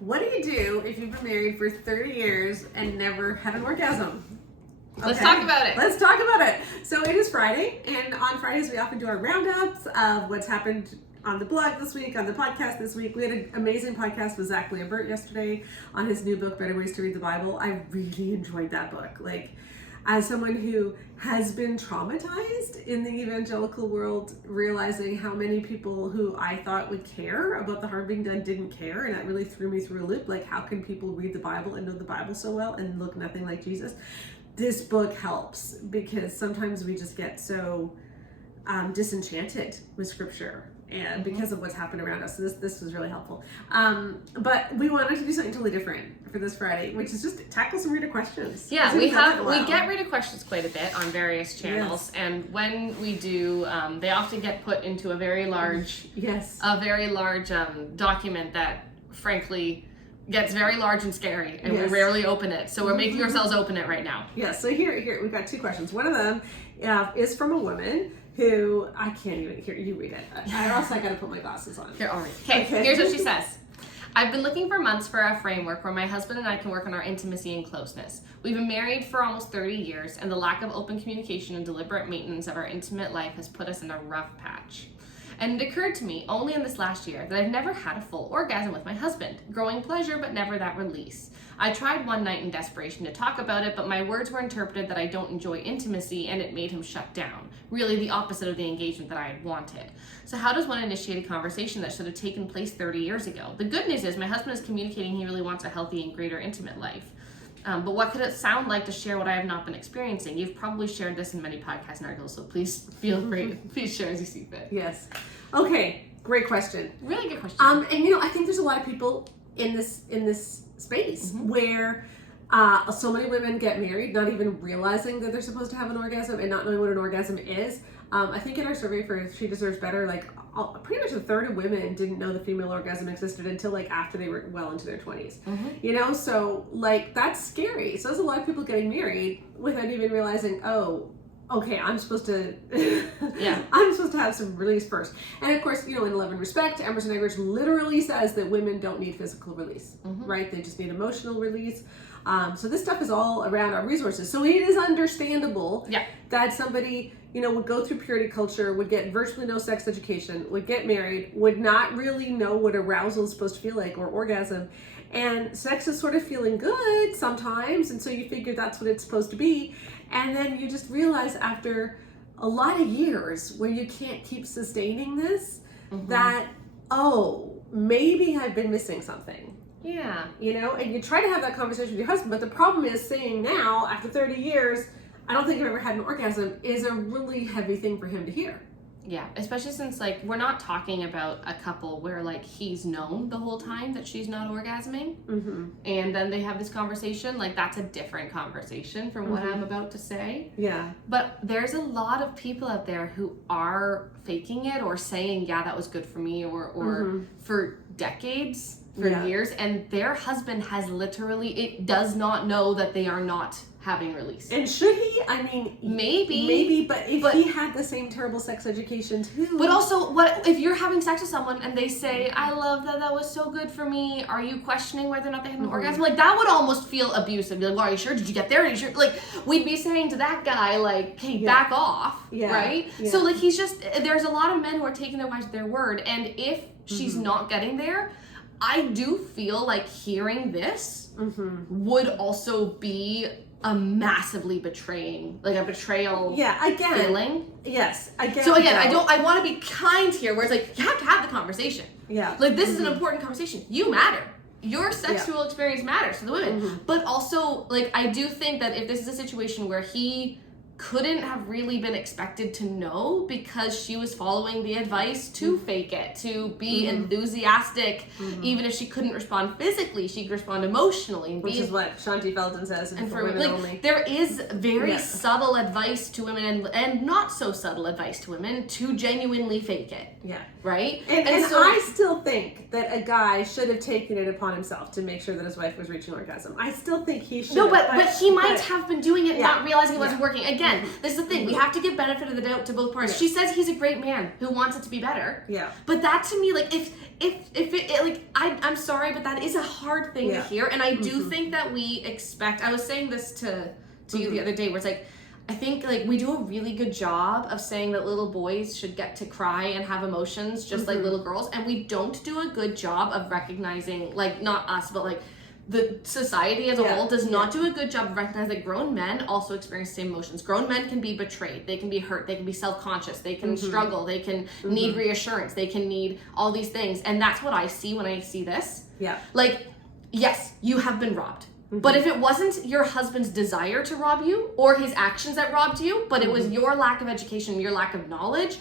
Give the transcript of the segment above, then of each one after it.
What do you do if you've been married for 30 years and never had an orgasm? Let's talk about it. Let's talk about it. So it is Friday, and on Fridays we often do our roundups of what's happened on the blog this week, on the podcast this week. We had an amazing podcast with Zach Lambert yesterday on his new book, Better Ways to Read the Bible. I really enjoyed that book. Like, as someone who has been traumatized in the evangelical world, realizing how many people who I thought would care about the harm being done didn't care, and that really threw me through a loop. Like, how can people read the Bible and know the Bible so well and look nothing like Jesus? This book helps, because sometimes we just get so disenchanted with scripture and because of what's happened around us. So this was really helpful. But we wanted to do something totally different for this Friday, which is just tackle some reader questions. Yeah, we get reader questions quite a bit on various channels, yes. And when we do, they often get put into a very large, document that, frankly, gets very large and scary, and we rarely open it. So we're making ourselves open it right now. Yeah. So here we've got two questions. One of them is from a woman who I can't even hear. You read it. I got to put my glasses on. Here, I'll read. Okay. Here's what she says. I've been looking for months for a framework where my husband and I can work on our intimacy and closeness. We've been married for almost 30 years, and the lack of open communication and deliberate maintenance of our intimate life has put us in a rough patch. And it occurred to me only in this last year that I've never had a full orgasm with my husband. Growing pleasure, but never that release. I tried one night in desperation to talk about it, but my words were interpreted that I don't enjoy intimacy, and it made him shut down. Really the opposite of the engagement that I had wanted. So how does one initiate a conversation that should have taken place 30 years ago? The good news is my husband is communicating he really wants a healthy and greater intimate life. But what could it sound like to share what I have not been experiencing? You've probably shared this in many podcasts and articles, so please feel free. Please share as you see fit. Yes. Okay. Great question. Really good question. And I think there's a lot of people in this space where so many women get married not even realizing that they're supposed to have an orgasm and not knowing what an orgasm is. I think in our survey for She Deserves Better, pretty much a third of women didn't know the female orgasm existed until after they were well into their 20s. So that's scary. So there's a lot of people getting married without even realizing, oh, okay, I'm supposed to I'm supposed to have some release first. And of course, in Love and Respect, Emerson Eggers literally says that women don't need physical release, right? They just need emotional release. So this stuff is all around our resources. So it is understandable that somebody, would go through purity culture, would get virtually no sex education, would get married, would not really know what arousal is supposed to feel like or orgasm. And sex is sort of feeling good sometimes. And so you figure that's what it's supposed to be. And then you just realize after a lot of years where you can't keep sustaining this, that, maybe I've been missing something. Yeah. And you try to have that conversation with your husband, but the problem is saying now, after 30 years, I don't think I've ever had an orgasm, is a really heavy thing for him to hear. Yeah, especially since we're not talking about a couple where he's known the whole time that she's not orgasming, and then they have this conversation. That's a different conversation from what I'm about to say. Yeah. But there's a lot of people out there who are faking it or saying, yeah, that was good for me, or for decades, for years, and their husband does not know that they are not having release. And should he? I mean, maybe, but if he had the same terrible sex education too. But also, what if you're having sex with someone and they say, I love that was so good for me, are you questioning whether or not they had an orgasm? That would almost feel abusive. Be well, are you sure? Did you get there? Are you sure? We'd be saying to that guy, hey, back off, right? Yeah. So he's just, there's a lot of men who are taking their wives at their word, and if she's not getting there, I do feel like hearing this would also be a massively betraying, a betrayal feeling. Yes, again. So again, I want to be kind here, where it's you have to have the conversation. Yeah. This is an important conversation. You matter. Your sexual experience matters to the women. But also, I do think that if this is a situation where he couldn't have really been expected to know, because she was following the advice to fake it, to be enthusiastic, even if she couldn't respond physically, she could respond emotionally. Which is what Shanti Felton says, and for women only. There is very subtle advice to women and not so subtle advice to women to genuinely fake it. Yeah. Right? And so I still think that a guy should have taken it upon himself to make sure that his wife was reaching orgasm. I still think he should. No, but he might have been doing it, not realizing it wasn't working. Again, again, this is the thing. We have to give benefit of the doubt to both parties. She says he's a great man who wants it to be better. Yeah. But that to me, like, if it like, I'm sorry, but that is a hard thing to hear. And I do think that we expect, I was saying this to you the other day, where it's like, I think like we do a really good job of saying that little boys should get to cry and have emotions just like little girls, and we don't do a good job of recognizing, like, not us, but like the society as a whole does not do a good job of recognizing that grown men also experience the same emotions. Grown men can be betrayed, they can be hurt, they can be self-conscious, they can struggle, they can need reassurance, they can need all these things, and that's what I see when I see this. Yeah. Like, yes, you have been robbed. But if it wasn't your husband's desire to rob you or his actions that robbed you, but it was your lack of education, your lack of knowledge,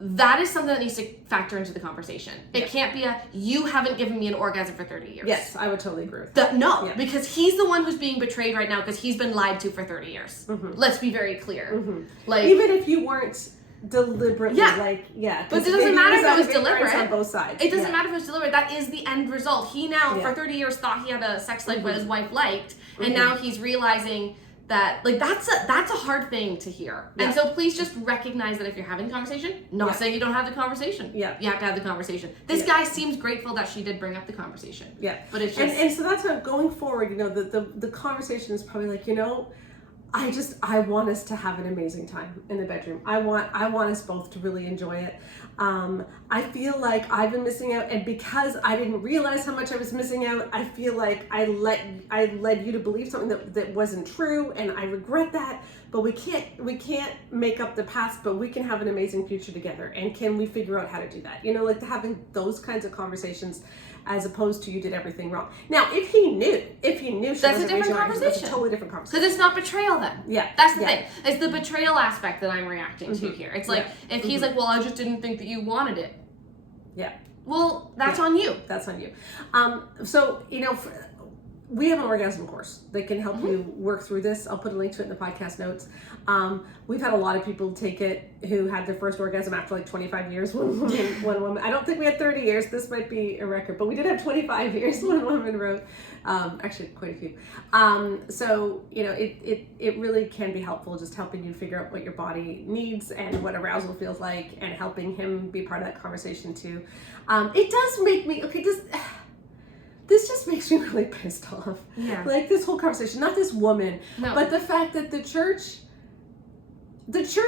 that is something that needs to factor into the conversation. It can't be you haven't given me an orgasm for 30 years. Yes, I would totally agree with that. No, because he's the one who's being betrayed right now because he's been lied to for 30 years. Let's be very clear. Like, even if you weren't deliberately, but it doesn't matter if it was deliberate on both sides. It doesn't matter if it was deliberate. That is the end result. He now for 30 years thought he had a sex life that his wife liked, and now he's realizing that, like, that's a hard thing to hear. And so please just recognize that if you're having the conversation, not saying you don't have the conversation. You have to have the conversation. This guy seems grateful that she did bring up the conversation. But it's just and so that's how going forward, you know, the conversation is probably like, you know, I want us to have an amazing time in the bedroom. I want us both to really enjoy it. I feel like I've been missing out, and because I didn't realize how much I was missing out, I feel like I led you to believe something that wasn't true, and I regret that. But we can't make up the past, but we can have an amazing future together. And can we figure out how to do that? You know, like having those kinds of conversations, as opposed to you did everything wrong. Now, if he knew, that's a different conversation. That's a totally different conversation. Because it's not betrayal then. That's the thing. It's the betrayal aspect that I'm reacting to here. It's like, if he's like, well, I just didn't think that you wanted it. Well, that's on you. That's on you. So, you know, we have an orgasm course that can help you work through this. I'll put a link to it in the podcast notes. We've had a lot of people take it who had their first orgasm after like 25 years. One woman. I don't think we had 30 years. This might be a record, but we did have 25 years. One woman wrote. Actually, quite a few. So, you know, it really can be helpful, just helping you figure out what your body needs and what arousal feels like, and helping him be part of that conversation too. It does make me this just makes me really pissed off. Like this whole conversation, not this woman, but the fact that the church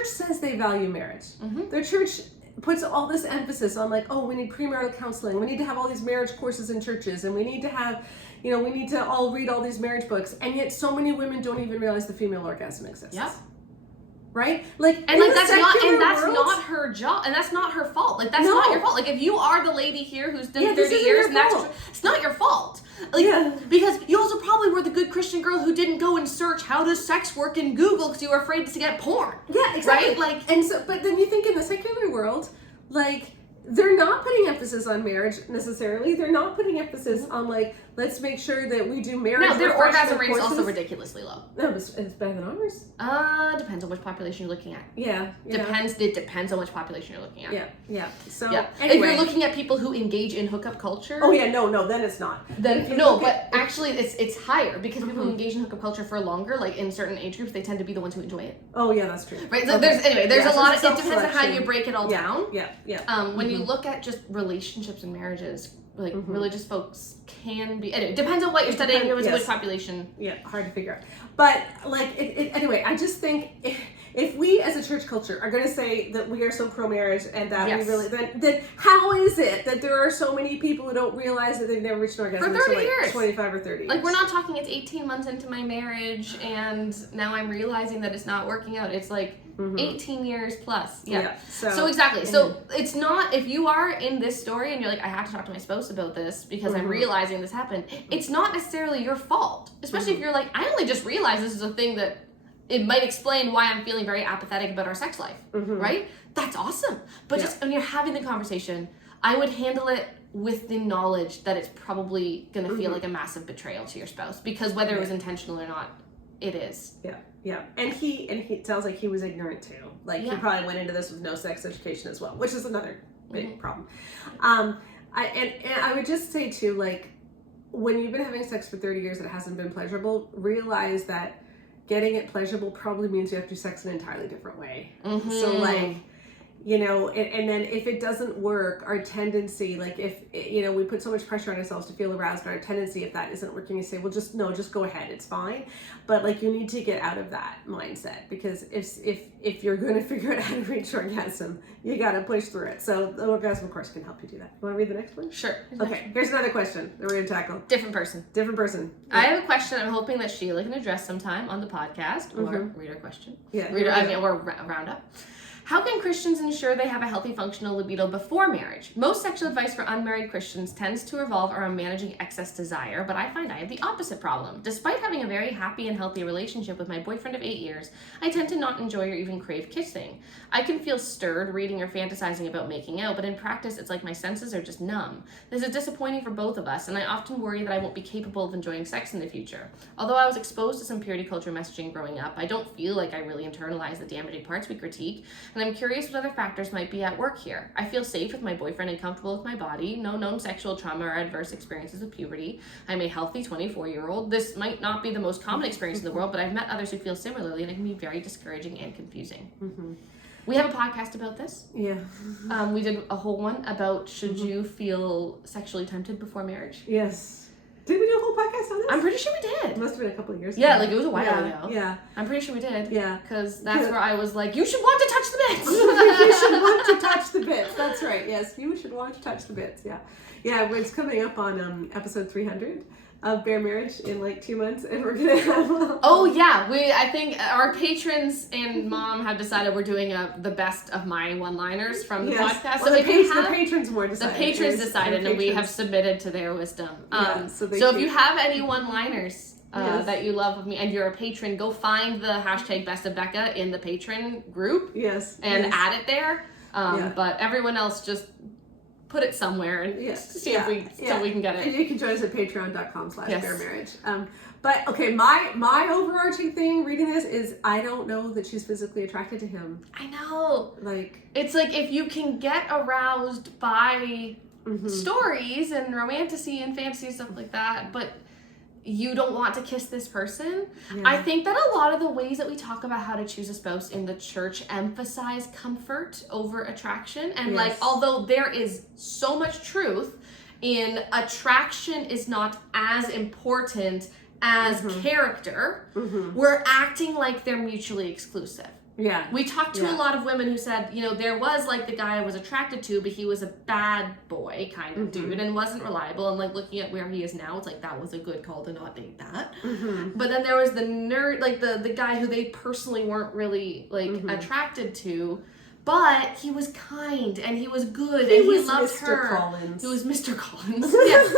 says they value marriage. The church puts all this emphasis on, like, oh, we need premarital counseling, we need to have all these marriage courses in churches, and we need to have, you know, we need to all read all these marriage books, and yet so many women don't even realize the female orgasm exists. Right? Like, and like that's not her job, and that's not her fault. Like, that's not your fault. Like, if you are the lady here who's done 30 years, and it's not your fault. Like, because you also probably were the good Christian girl who didn't go and search how does sex work in Google because you were afraid to get porn. Exactly. Right? Like, and so, but then you think in the secular world, like, they're not putting emphasis on marriage necessarily. They're not putting emphasis on, like, let's make sure that we do marriage. No, their orgasm rate is also ridiculously low. No, it's better than ours. Depends on which population you're looking at. It depends on which population you're looking at. So anyway. If you're looking at people who engage in hookup culture. Then it's not. Actually it's higher because people who engage in hookup culture for longer, like in certain age groups, they tend to be the ones who enjoy it. That's true. Right. So there's a lot of, it depends on how you break it all down. When you look at just relationships and marriages, like religious folks can be, anyway, it depends on what you're studying, which population. Hard to figure out. But like anyway, I just think if we as a church culture are going to say that we are so pro-marriage and that we really, then how is it that there are so many people who don't realize that they've never reached an orgasm for 30 until years. 25 or 30 Like, years? we're not talking it's 18 months into my marriage and now I'm realizing that it's not working out. It's like 18 years plus. So exactly. So it's not, if you are in this story and you're like, I have to talk to my spouse about this because I'm realizing this happened, it's not necessarily your fault. Especially if you're like, I only just realized this is a thing that it might explain why I'm feeling very apathetic about our sex life, right? That's awesome. But just when you're having the conversation, I would handle it with the knowledge that it's probably going to feel like a massive betrayal to your spouse, because whether it was intentional or not, it is. And he sounds like he was ignorant too. Like, he probably went into this with no sex education as well, which is another big problem. I would just say too, like, when you've been having sex for 30 years and it hasn't been pleasurable, realize that getting it pleasurable probably means you have to do sex in an entirely different way. Mm-hmm. So like, you know, and then if it doesn't work, our tendency, like if, you know, we put so much pressure on ourselves to feel aroused, our tendency, if that isn't working, is say, well, just go ahead, it's fine. But like, you need to get out of that mindset, because if you're going to figure out how to reach orgasm, you got to push through it. So the orgasm course can help you do that. You want to read the next one? Sure. Okay, here's another question that we're going to tackle. Different person. Yeah. I have a question I'm hoping that Sheila can address sometime on the podcast, or reader question. Yeah. Or roundup. How can Christians ensure they have a healthy functional libido before marriage? Most sexual advice for unmarried Christians tends to revolve around managing excess desire, but I find I have the opposite problem. Despite having a very happy and healthy relationship with my boyfriend of 8 years, I tend to not enjoy or even crave kissing. I can feel stirred reading or fantasizing about making out, but in practice it's like my senses are just numb. This is disappointing for both of us, and I often worry that I won't be capable of enjoying sex in the future. Although I was exposed to some purity culture messaging growing up, I don't feel like I really internalized the damaging parts we critique, and I'm curious what other factors might be at work here. I feel safe with my boyfriend and comfortable with my body. No known sexual trauma or adverse experiences with puberty. I'm a healthy 24-year-old. This might not be the most common experience in the world, but I've met others who feel similarly, and it can be very discouraging and confusing. Mm-hmm. We have a podcast about this. Yeah. We did a whole one about should you feel sexually tempted before marriage? Yes. Did we do a whole podcast on this? I'm pretty sure we did. It must have been a couple of years ago. Yeah, ago. like it was a while ago. Yeah. I'm pretty sure we did. Yeah. Because that's where I was like, you should want to touch the bits. You should want to touch the bits. That's right. Yes, you should want to touch the bits. Yeah. Yeah, it's coming up on episode 300 of Bare Marriage in like 2 months, and we're gonna have oh yeah, I think our patrons and mom have decided we're doing the best of my one-liners from the podcast. Well, so the patrons decided. The patrons decided, and we have submitted to their wisdom. So if you have any one-liners that you love of me and you're a patron, go find the hashtag Best of Becca in the patron group. Yes. And add it there. But everyone else just put it somewhere and see if we can get it. And you can join us at patreon.com/baremarriage. But okay, my overarching thing reading this is I don't know that she's physically attracted to him. I know. Like, it's like if you can get aroused by stories and romantasy and fantasy and stuff like that, but you don't want to kiss this person. Yeah. I think that a lot of the ways that we talk about how to choose a spouse in the church emphasize comfort over attraction. And like, although there is so much truth in attraction is not as important as character, we're acting like they're mutually exclusive. Yeah. We talked to a lot of women who said, you know, there was like the guy I was attracted to, but he was a bad boy kind of dude and wasn't reliable. And like looking at where he is now, it's like that was a good call to not date that. But then there was the nerd, like the guy who they personally weren't really like attracted to, but he was kind and he was good and he loved her. Collins. He was Mr. Collins. Yes.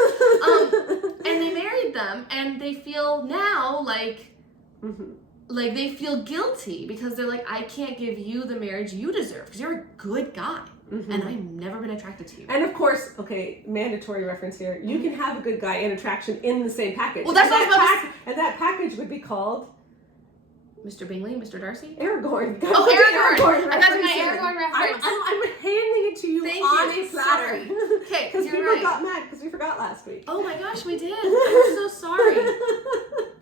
And they married them, and they feel now like. Like, they feel guilty because they're like, I can't give you the marriage you deserve because you're a good guy. And I've never been attracted to you. And of course, okay, mandatory reference here, you can have a good guy and attraction in the same package. Well, that's and that package would be called... Mr. Bingley, Mr. Darcy? Aragorn. Oh, Aragorn! I got my Aragorn reference. I'm handing it to you on a platter. Okay, because people got mad because we forgot last week. Oh my gosh, we did. I'm so sorry.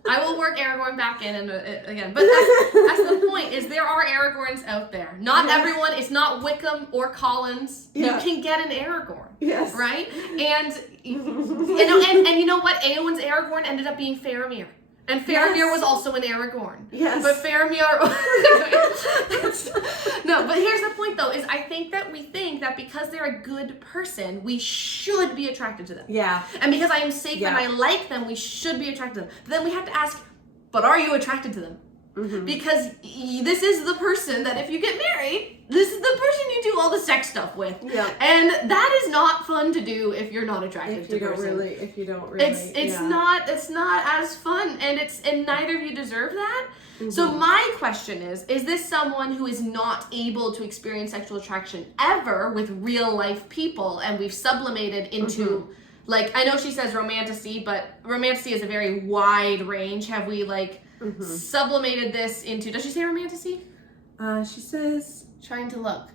I will work Aragorn back in and again. But that's the point, is there are Aragorns out there. Not everyone, it's not Wickham or Collins. You can get an Aragorn. Yes. Right? And you know what? Eowyn's Aragorn ended up being Faramir. And Faramir was also an Aragorn. Yes. But Faramir... No, but here's the point, though, is I think that we think that because they're a good person, we should be attracted to them. Yeah. And because I am safe and I like them, we should be attracted to them. But then we have to ask, but are you attracted to them? Because this is the person that if you get married, this is the person you do all the sex stuff with. Yeah. And that is not fun to do if you're not attracted to the person. If you don't really. It's not as fun, and neither of you deserve that. So my question is this someone who is not able to experience sexual attraction ever with real life people, and we've sublimated into like, I know she says romantasy, but romantasy is a very wide range. Have we like sublimated this into, does she say romantasy? She says, trying to look.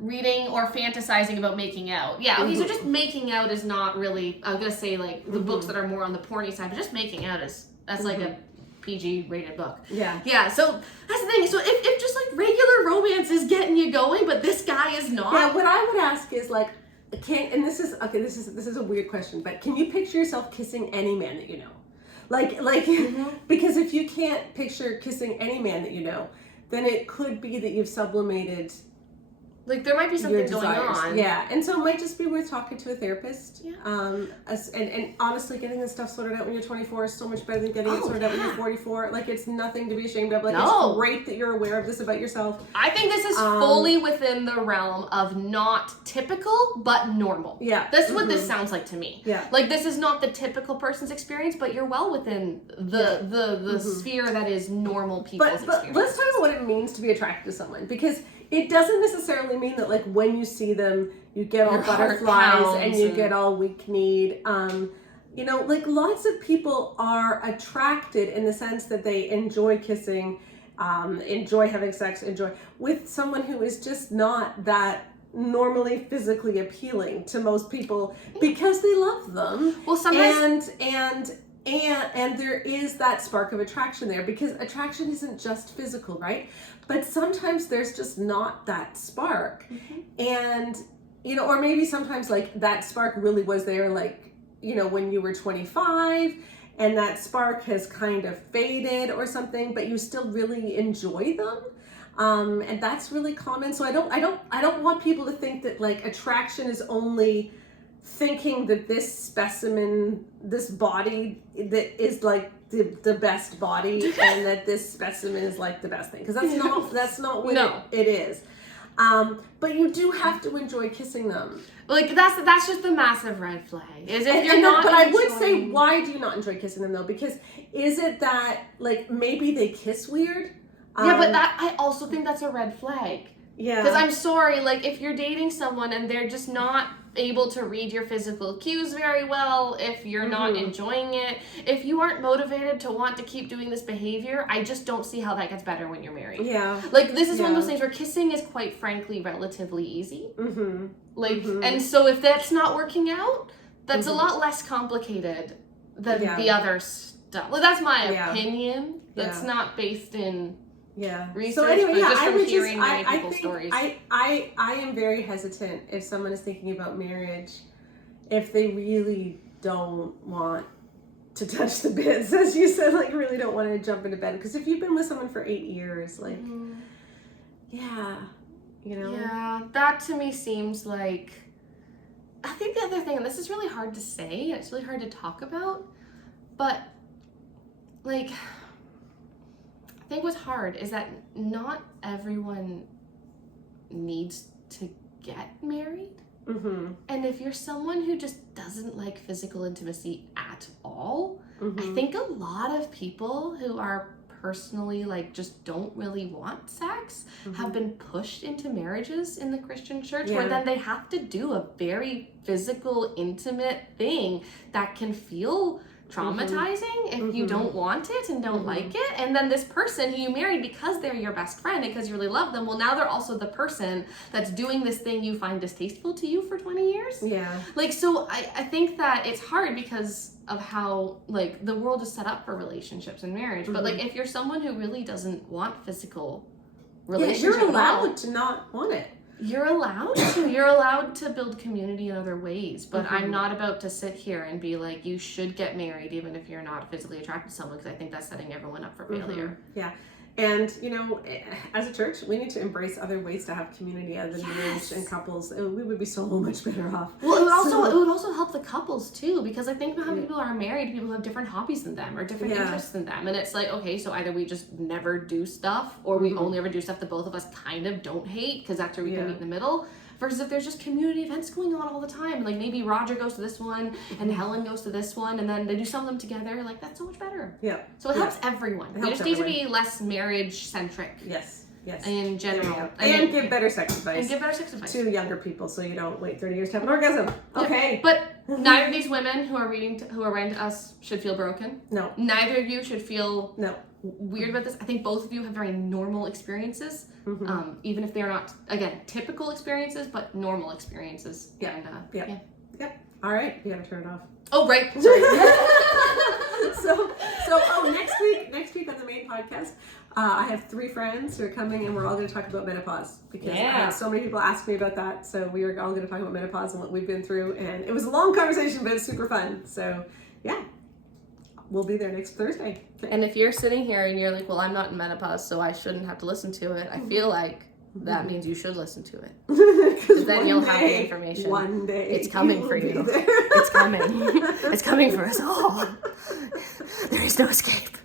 Reading or fantasizing about making out. Yeah, okay, so just making out is not really, I'm gonna say like the books that are more on the porny side, but just making out that's like PG rated book. Yeah. Yeah, so that's the thing. So if just like regular romance is getting you going, but this guy is not. Yeah, what I would ask is like, this is a weird question, but can you picture yourself kissing any man that you know? Like, because if you can't picture kissing any man that you know, then it could be that you've sublimated. Like there might be something going on. Yeah, and so it might just be worth talking to a therapist. Yeah. And honestly, getting this stuff sorted out when you're 24 is so much better than getting it sorted out when you're 44. Like, it's nothing to be ashamed of. Like, it's great that you're aware of this about yourself. I think this is fully within the realm of not typical, but normal. Yeah. That's what this sounds like to me. Yeah. Like, this is not the typical person's experience, but you're well within the sphere that is normal people's experience. But let's talk about what it means to be attracted to someone, because it doesn't necessarily mean that, like, when you see them, you get all butterflies and you get all weak-kneed. You know, like, lots of people are attracted in the sense that they enjoy kissing, enjoy having sex, enjoy with someone who is just not that normally physically appealing to most people because they love them. Well, sometimes and there is that spark of attraction there, because attraction isn't just physical, right? But sometimes there's just not that spark. And, you know, or maybe sometimes like that spark really was there, like, you know, when you were 25 and that spark has kind of faded or something, but you still really enjoy them. And that's really common. So I don't want people to think that like attraction is only thinking that this specimen, this body that is like the best body and that this specimen is like the best thing, because that's not what it is. But you do have to enjoy kissing them. Like that's just the massive red flag. Is if you're not. But I would say, why do you not enjoy kissing them though? Because is it that like maybe they kiss weird? Yeah, but I also think that's a red flag. Yeah. Because I'm sorry, like if you're dating someone and they're just not able to read your physical cues very well, if you're not enjoying it, if you aren't motivated to want to keep doing this behavior, I just don't see how that gets better when you're married. Yeah. Like this is one of those things where kissing is quite frankly relatively easy. Like, and so if that's not working out, that's a lot less complicated than the other stuff. Well, that's my opinion. That's not based in research, so anyway, but just from I hearing many people's stories. I am very hesitant if someone is thinking about marriage, if they really don't want to touch the bits, as you said, like really don't want to jump into bed. Because if you've been with someone for 8 years, like, you know. Yeah, that to me seems like, I think the other thing, and this is really hard to say, and it's really hard to talk about, but like, I think what's hard is that not everyone needs to get married. And if you're someone who just doesn't like physical intimacy at all, I think a lot of people who are personally like just don't really want sex have been pushed into marriages in the Christian church where then they have to do a very physical, intimate thing that can feel traumatizing if you don't want it and don't like it. And then this person who you married because they're your best friend and because you really love them, well, now they're also the person that's doing this thing you find distasteful to you for 20 years. Yeah. Like, so I think that it's hard because of how, like, the world is set up for relationships and marriage. But, like, if you're someone who really doesn't want physical relationship you're allowed to not want it. You're allowed to. You're allowed to build community in other ways, but I'm not about to sit here and be like, you should get married even if you're not physically attracted to someone, because I think that's setting everyone up for failure. Yeah. And, you know, as a church, we need to embrace other ways to have community other than marriage and couples. We would be so much better off. Well, it would also help the couples, too, because I think about how people are married, people who have different hobbies than them or different interests than them. And it's like, okay, so either we just never do stuff or we only ever do stuff that both of us kind of don't hate because that's where we can meet in the middle. Versus if there's just community events going on all the time, like maybe Roger goes to this one and Helen goes to this one, and then they do some of them together. Like, that's so much better. Yeah. So it helps everyone. We just need to be less marriage centric. Yes. In general. And give better sex advice. And give better sex advice to younger people, so you don't wait 30 years to have an orgasm. Okay. But neither of these women who are writing to us should feel broken. No. Neither of you should feel weird about this. I think both of you have very normal experiences, even if they're not, again, typical experiences, but normal experiences. Yeah. And, Yep. All right. You gotta turn it off. Oh, right. Sorry. Next week on the main podcast, I have 3 friends who are coming, and we're all going to talk about menopause because I had so many people ask me about that. So we are all going to talk about menopause and what we've been through, and it was a long conversation, but it's super fun. So yeah, we'll be there next Thursday. And if you're sitting here and you're like, well, I'm not in menopause, so I shouldn't have to listen to it, I feel like that means you should listen to it. Because then you'll have the information. One day. It's coming for you. It's coming. It's coming for us all. There is no escape.